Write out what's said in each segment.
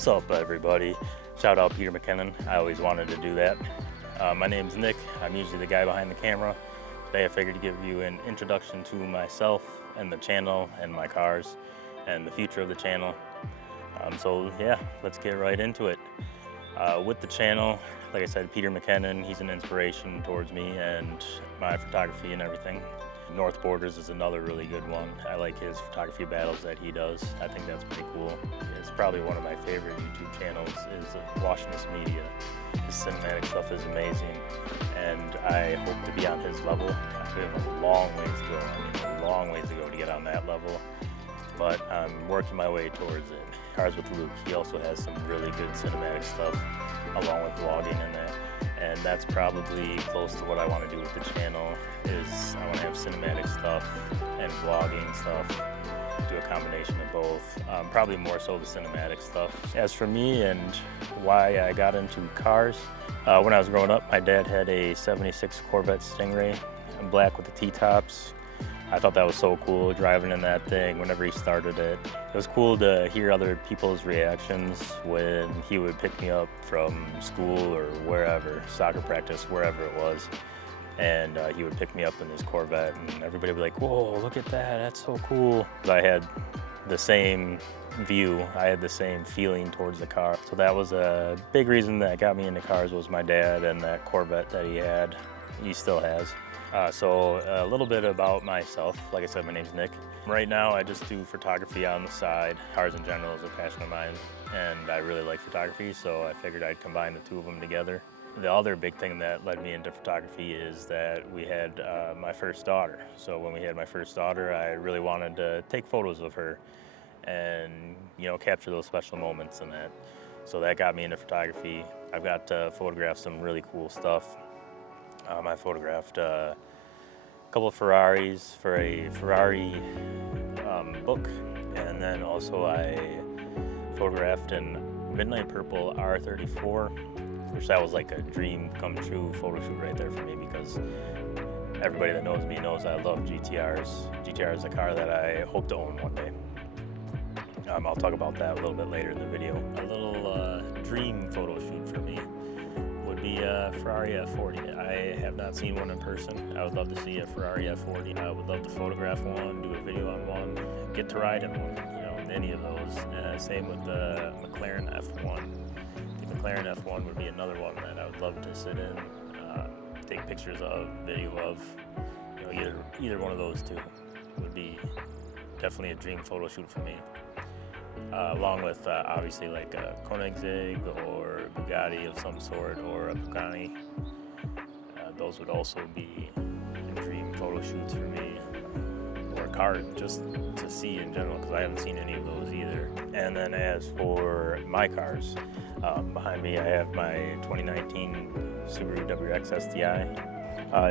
What's up, everybody? Shout out Peter McKinnon. I always wanted to do that. My name's Nick. I'm usually the guy behind the camera. Today I figured to give you an introduction to myself and the channel and my cars and the future of the channel. So yeah, let's get right into it. With the channel, like I said, Peter McKinnon, he's an inspiration towards me and my photography and everything. North Borders is another really good one. I like his photography battles that he does. I think that's pretty cool. It's probably one of my favorite YouTube channels is Washington Media. His cinematic stuff is amazing, and I hope to be on his level. We have a long ways to go. A long ways to go to get on that level, but I'm working my way towards it. Cars with Luke, he also has some really good cinematic stuff along with vlogging and that. And that's probably close to what I want to do with the channel is I want to have cinematic stuff and vlogging stuff, do a combination of both, probably more so the cinematic stuff. As for me and why I got into cars, when I was growing up, my dad had a 76 Corvette Stingray, black with the T-tops. I thought that was so cool driving in that thing whenever he started it. It was cool to hear other people's reactions when he would pick me up from school or wherever, soccer practice, wherever it was. And he would pick me up in his Corvette and everybody would be like, whoa, look at that, that's so cool. I had the same view, I had the same feeling towards the car. So that was a big reason that got me into cars was my dad and that Corvette that he had, he still has. So a little bit about myself. Like I said, my name's Nick. Right now I just do photography on the side. Cars in general is a passion of mine and I really like photography, so I figured I'd combine the two of them together. The other big thing that led me into photography is that we had my first daughter. So when we had my first daughter, I really wanted to take photos of her and, you know, capture those special moments and that. So that got me into photography. I've got to photograph some really cool stuff. I photographed a couple of Ferraris for a Ferrari book, and then also I photographed in Midnight Purple R34, which that was like a dream come true photo shoot right there for me because everybody that knows me knows I love GTRs. GTR is a car that I hope to own one day. I'll talk about that a little bit later in the video. A little dream photo shoot for me would be a Ferrari F40. I have not seen one in person. I would love to see a Ferrari F40. I would love to photograph one, do a video on one, get to ride in one, you know, any of those. Same with the McLaren F1. The McLaren F1 would be another one that I would love to sit in, take pictures of, video of, you know, either one of those two would be definitely a dream photo shoot for me. Along with obviously like a Koenigsegg or Bugatti of some sort or a Pagani. Those would also be dream photo shoots for me, or a car just to see in general because I haven't seen any of those either. And then as for my cars, behind me I have my 2019 Subaru WRX STI.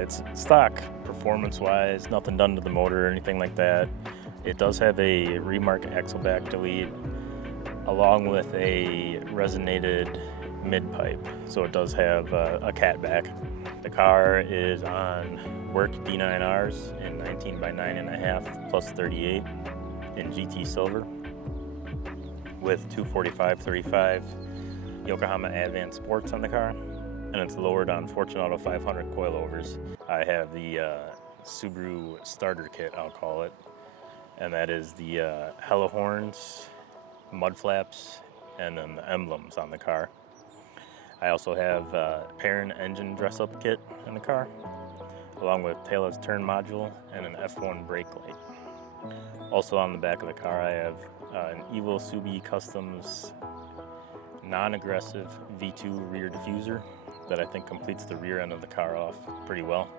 It's stock performance-wise, nothing done to the motor or anything like that. It does have a Remark axle back delete along with a resonated mid-pipe, so it does have a cat back. The car is on work D9Rs in 19 by 9.5 plus 38 in GT Silver with 245/35 Yokohama Advanced Sports on the car, and it's lowered on Fortune Auto 500 coilovers. I have the Subaru starter kit, I'll call it. And that is the hella horns, mud flaps, and then the emblems on the car. I also have a Perrin engine dress-up kit in the car, along with tailless turn module and an F1 brake light. Also on the back of the car I have an Evo Subi Customs non-aggressive V2 rear diffuser that I think completes the rear end of the car off pretty well.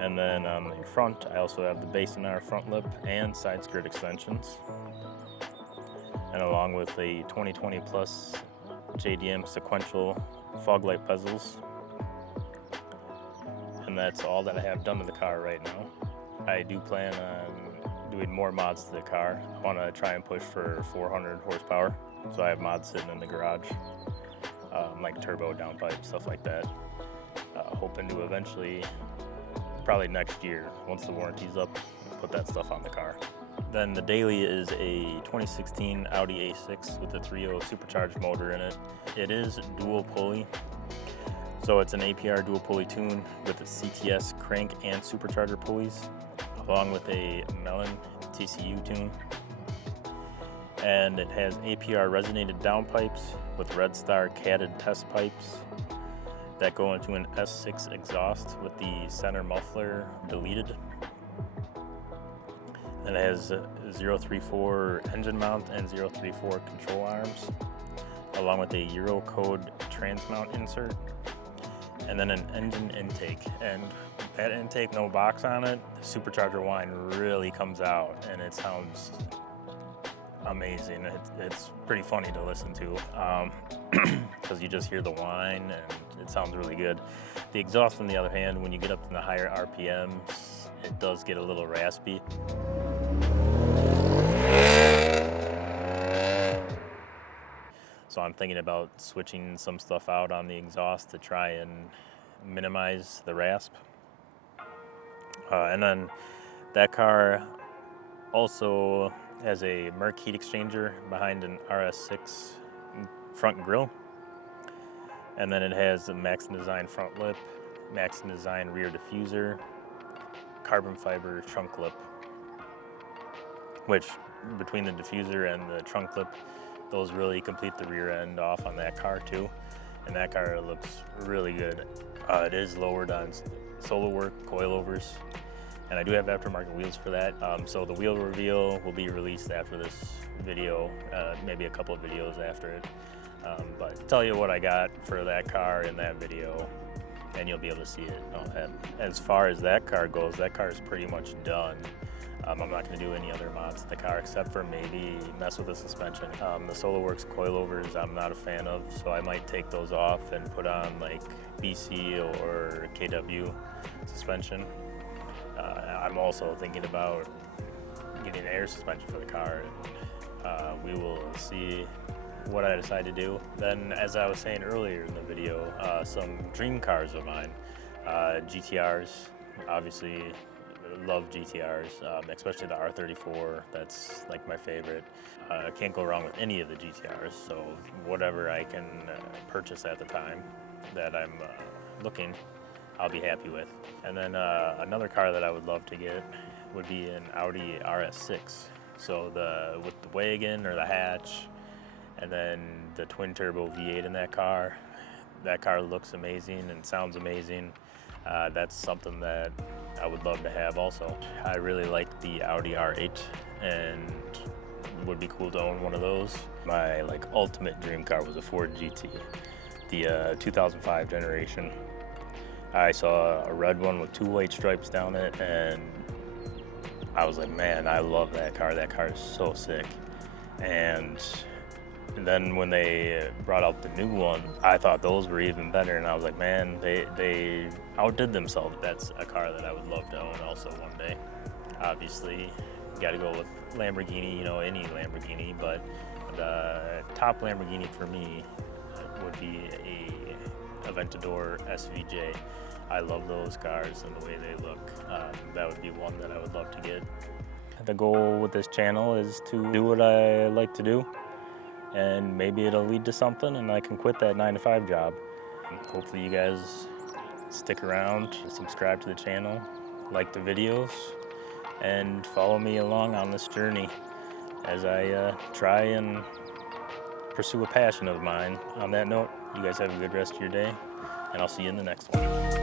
And then on the front, I also have the Basinar front lip and side skirt extensions. And along with the 2020 Plus JDM sequential fog light bezels. And that's all that I have done to the car right now. I do plan on doing more mods to the car. I want to try and push for 400 horsepower. So I have mods sitting in the garage, like turbo downpipe, stuff like that. Hoping to eventually, probably next year, once the warranty's up, put that stuff on the car. Then the daily is a 2016 Audi A6 with a 3.0 supercharged motor in it. It is dual pulley, so it's an APR dual pulley tune with a CTS crank and supercharger pulleys, along with a Mellon TCU tune. And it has APR resonated downpipes with Red Star catted test pipes that go into an S6 exhaust with the center muffler deleted. And it has 034 engine mount and 034 control arms, along with a Eurocode trans mount insert, and then an engine intake. And that intake, no box on it, the supercharger whine really comes out, and it sounds amazing. It's pretty funny to listen to because you just hear the whine and it sounds really good. The exhaust, on the other hand, when you get up to the higher RPMs, it does get a little raspy. So I'm thinking about switching some stuff out on the exhaust to try and minimize the rasp. And then that car also has a Merc heat exchanger behind an RS6 front grille. And then it has a Maxxon Design front lip, Maxxon Design rear diffuser, carbon fiber trunk lip, which between the diffuser and the trunk lip, those really complete the rear end off on that car too. And that car looks really good. It is lowered on solo work coilovers, and I do have aftermarket wheels for that. So the wheel reveal will be released after this video, maybe a couple of videos after it. But I'll tell you what I got for that car in that video, and you'll be able to see it. As far as that car goes, that car is pretty much done. I'm not going to do any other mods to the car except for maybe mess with the suspension. The SoloWorks coilovers I'm not a fan of, so I might take those off and put on like BC or KW suspension. I'm also thinking about getting air suspension for the car, and we will see what I decide to do. Then, as I was saying earlier in the video, some dream cars of mine, GTRs, obviously. Love GTRs, especially the R34. That's like my favorite. I can't go wrong with any of the GTRs, so whatever I can purchase at the time that I'm looking, I'll be happy with. And then another car that I would love to get would be an Audi RS6. So with the wagon or the hatch, and then the twin turbo V8 in that car looks amazing and sounds amazing. That's something that I would love to have also. I really like the Audi R8 and would be cool to own one of those. My ultimate dream car was a Ford GT, the 2005 generation. I saw a red one with 2 white stripes down it, and I was like, man, I love that car. That car is so sick. And then when they brought out the new one, I thought those were even better, and I was like, man, they outdid themselves. That's a car that I would love to own also one day. Obviously, you got to go with Lamborghini, any Lamborghini, but the top Lamborghini for me would be a Aventador SVJ. I love those cars and the way they look. That would be one that I would love to get. The goal with this channel is to do what I like to do, and maybe it'll lead to something and I can quit that 9-to-5 job. Hopefully you guys stick around, subscribe to the channel, like the videos, and follow me along on this journey as I try and pursue a passion of mine. On that note, you guys have a good rest of your day, and I'll see you in the next one.